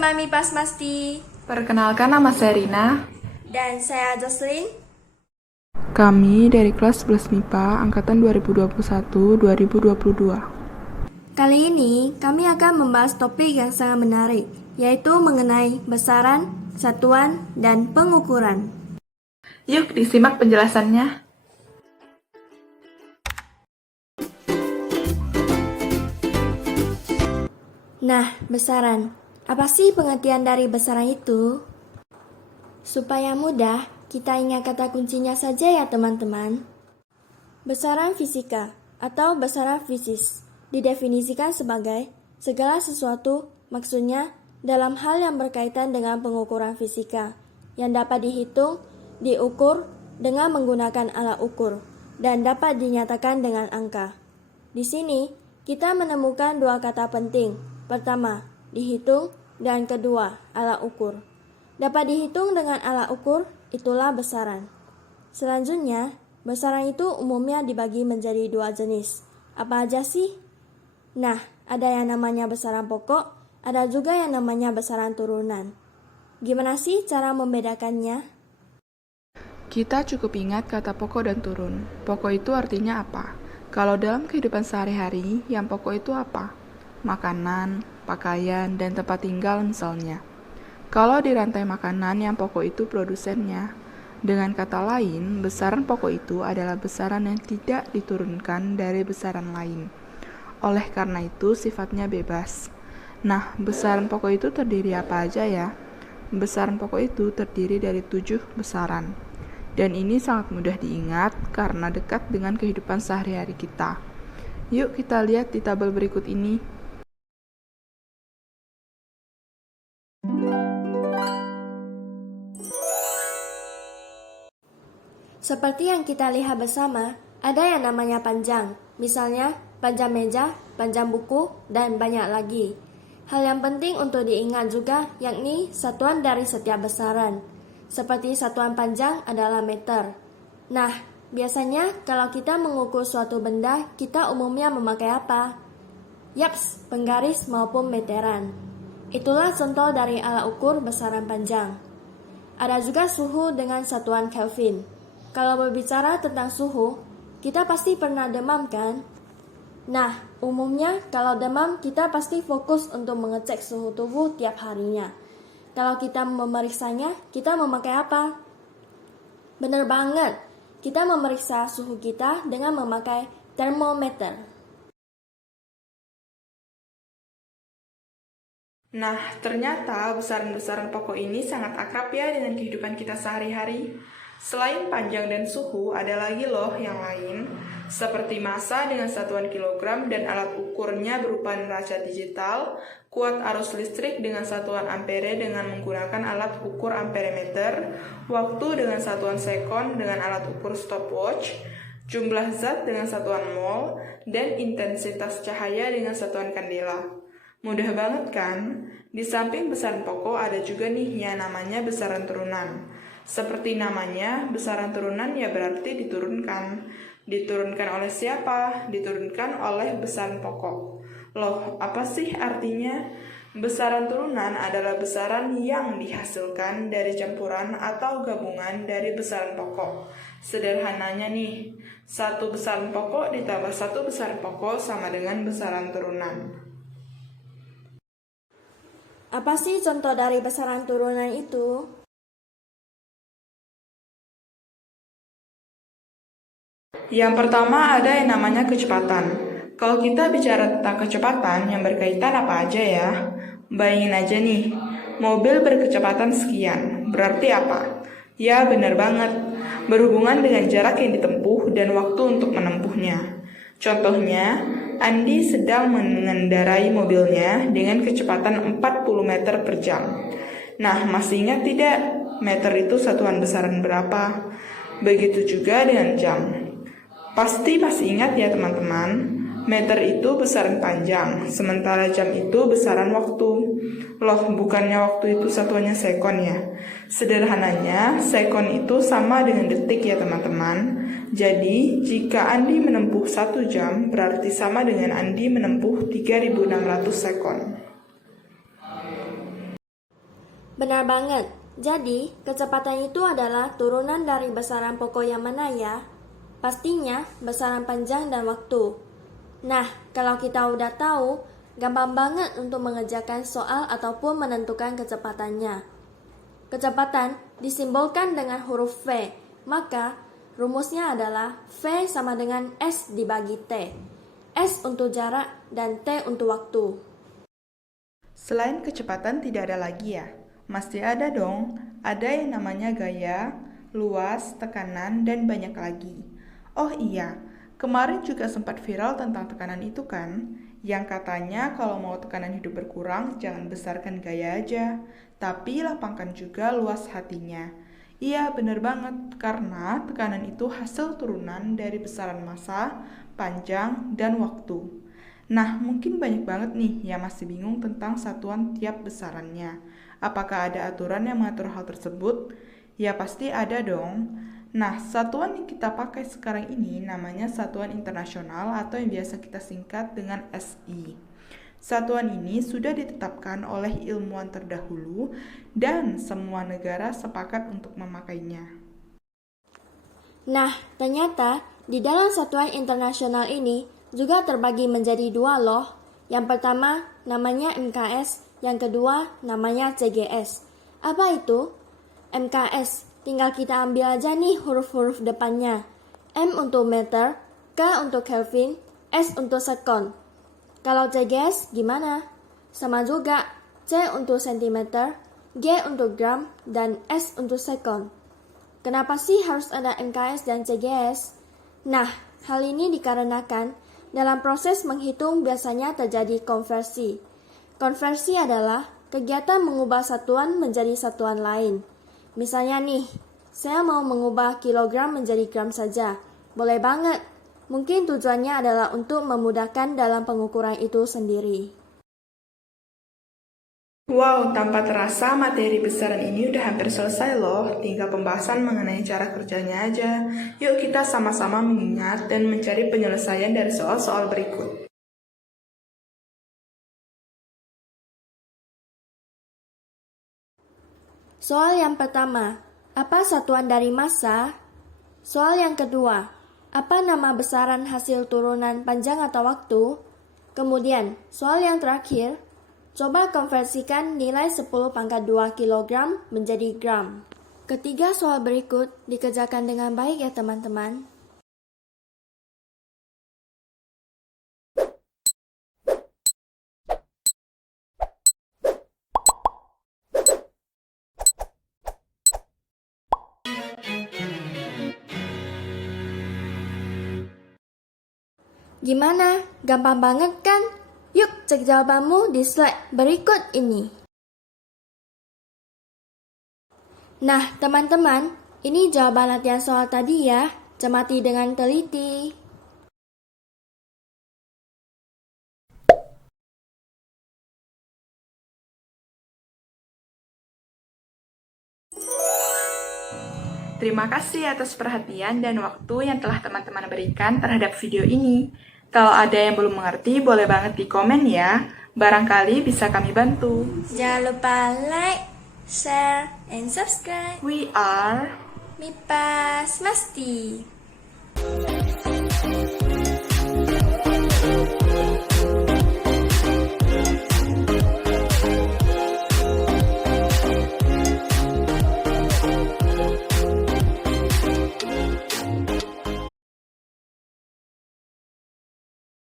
teman MIPAS Masti. Perkenalkan, nama saya Rina. Dan saya Jocelyn. Kami dari kelas 11 MIPA angkatan 2021-2022. Kali ini kami akan membahas topik yang sangat menarik, yaitu mengenai besaran, satuan, dan pengukuran. Yuk disimak penjelasannya. Nah, besaran. Apa sih pengertian dari besaran itu? Supaya mudah, kita ingat kata kuncinya saja ya teman-teman. Besaran fisika atau besaran fisis didefinisikan sebagai segala sesuatu, maksudnya dalam hal yang berkaitan dengan pengukuran fisika, yang dapat dihitung, diukur dengan menggunakan alat ukur, dan dapat dinyatakan dengan angka. Di sini, kita menemukan dua kata penting. Pertama, dihitung, dan kedua, alat ukur. Dapat dihitung dengan alat ukur, itulah besaran. Selanjutnya, besaran itu umumnya dibagi menjadi dua jenis. Apa aja sih? Nah, ada yang namanya besaran pokok, ada juga yang namanya besaran turunan. Gimana sih cara membedakannya? Kita cukup ingat kata pokok dan turun. Pokok itu artinya apa? Kalau dalam kehidupan sehari-hari, yang pokok itu apa? Makanan, pakaian, dan tempat tinggal misalnya. Kalau di rantai makanan, yang pokok itu produsennya. Dengan kata lain, besaran pokok itu adalah besaran yang tidak diturunkan dari besaran lain. Oleh karena itu, sifatnya bebas. Nah, besaran pokok itu terdiri apa aja ya? Besaran pokok itu terdiri dari 7 besaran. Dan ini sangat mudah diingat karena dekat dengan kehidupan sehari-hari kita. Yuk kita lihat di tabel berikut ini. Seperti yang kita lihat bersama, ada yang namanya panjang, misalnya panjang meja, panjang buku, dan banyak lagi. Hal yang penting untuk diingat juga yakni satuan dari setiap besaran. Seperti satuan panjang adalah meter. Nah, biasanya kalau kita mengukur suatu benda, kita umumnya memakai apa? Yaps, penggaris maupun meteran. Itulah contoh dari alat ukur besaran panjang. Ada juga suhu dengan satuan Kelvin. Kalau berbicara tentang suhu, kita pasti pernah demam kan? Nah, umumnya kalau demam kita pasti fokus untuk mengecek suhu tubuh tiap harinya. Kalau kita memeriksanya, kita memakai apa? Bener banget, kita memeriksa suhu kita dengan memakai termometer. Nah, ternyata besaran-besaran pokok ini sangat akrab ya dengan kehidupan kita sehari-hari. Selain panjang dan suhu, ada lagi loh yang lain, seperti massa dengan satuan kilogram dan alat ukurnya berupa neraca digital, kuat arus listrik dengan satuan ampere dengan menggunakan alat ukur amperemeter, waktu dengan satuan sekon dengan alat ukur stopwatch, jumlah zat dengan satuan mol, dan intensitas cahaya dengan satuan kandela. Mudah banget kan? Di samping besaran pokok ada juga nih yang namanya besaran turunan. Seperti namanya, besaran turunan ya berarti diturunkan. Diturunkan oleh siapa? Diturunkan oleh besaran pokok. Loh, apa sih artinya? Besaran turunan adalah besaran yang dihasilkan dari campuran atau gabungan dari besaran pokok. Sederhananya nih, satu besaran pokok ditambah satu besaran pokok sama dengan besaran turunan. Apa sih contoh dari besaran turunan itu? Yang pertama ada yang namanya kecepatan. Kalau kita bicara tentang kecepatan yang berkaitan apa aja ya? Bayangin aja nih, mobil berkecepatan sekian. Berarti apa? Ya benar banget, berhubungan dengan jarak yang ditempuh dan waktu untuk menempuhnya. Contohnya, Andi sedang mengendarai mobilnya dengan kecepatan 40 meter per jam. Nah, masih ingat tidak? Meter itu satuan besaran berapa? Begitu juga dengan jam. Pasti masih ingat ya teman-teman, meter itu besaran panjang, sementara jam itu besaran waktu. Loh, bukannya waktu itu satuannya sekon ya? Sederhananya, sekon itu sama dengan detik ya teman-teman. Jadi, jika Andi menempuh 1 jam, berarti sama dengan Andi menempuh 3.600 sekon. Benar banget. Jadi, kecepatan itu adalah turunan dari besaran pokok yang mana ya? Pastinya besaran panjang dan waktu. Nah, kalau kita udah tahu, gampang banget untuk mengerjakan soal ataupun menentukan kecepatannya. Kecepatan disimbolkan dengan huruf V, maka rumusnya adalah V sama dengan S dibagi T. S untuk jarak dan T untuk waktu. Selain kecepatan tidak ada lagi ya? Masih ada dong, ada yang namanya gaya, luas, tekanan, dan banyak lagi. Oh iya, kemarin juga sempat viral tentang tekanan itu kan? Yang katanya kalau mau tekanan hidup berkurang, jangan besarkan gaya aja, tapi lapangkan juga luas hatinya. Iya, bener banget, karena tekanan itu hasil turunan dari besaran massa, panjang, dan waktu. Nah, mungkin banyak banget nih yang masih bingung tentang satuan tiap besarannya. Apakah ada aturan yang mengatur hal tersebut? Ya pasti ada dong. Nah, satuan yang kita pakai sekarang ini namanya satuan internasional atau yang biasa kita singkat dengan SI. Satuan ini sudah ditetapkan oleh ilmuwan terdahulu dan semua negara sepakat untuk memakainya. Nah, ternyata di dalam satuan internasional ini juga terbagi menjadi dua loh. Yang pertama namanya MKS, yang kedua namanya CGS. Apa itu? MKS, tinggal kita ambil aja nih huruf-huruf depannya. M untuk meter, K untuk Kelvin, S untuk sekon. Kalau CGS gimana? Sama juga, C untuk sentimeter, G untuk gram, dan S untuk sekon. Kenapa sih harus ada MKS dan CGS? Nah, hal ini dikarenakan dalam proses menghitung biasanya terjadi konversi. Konversi adalah kegiatan mengubah satuan menjadi satuan lain. Misalnya nih, saya mau mengubah kilogram menjadi gram saja. Boleh banget. Mungkin tujuannya adalah untuk memudahkan dalam pengukuran itu sendiri. Wow, tanpa terasa materi besaran ini udah hampir selesai loh. Tinggal pembahasan mengenai cara kerjanya aja. Yuk kita sama-sama mengingat dan mencari penyelesaian dari soal-soal berikut. Soal yang pertama, apa satuan dari massa? Soal yang kedua, apa nama besaran hasil turunan panjang atau waktu? Kemudian, soal yang terakhir, coba konversikan nilai 10 pangkat 2 kg menjadi gram. Ketiga soal berikut dikerjakan dengan baik ya teman-teman. Gimana? Gampang banget kan? Yuk cek jawabanmu di slide berikut ini. Nah, teman-teman, ini jawaban latihan soal tadi ya. Cermati dengan teliti. Terima kasih atas perhatian dan waktu yang telah teman-teman berikan terhadap video ini. Kalau ada yang belum mengerti, boleh banget di komen ya. Barangkali bisa kami bantu. Jangan lupa like, share, and subscribe. We are Mipas Masti.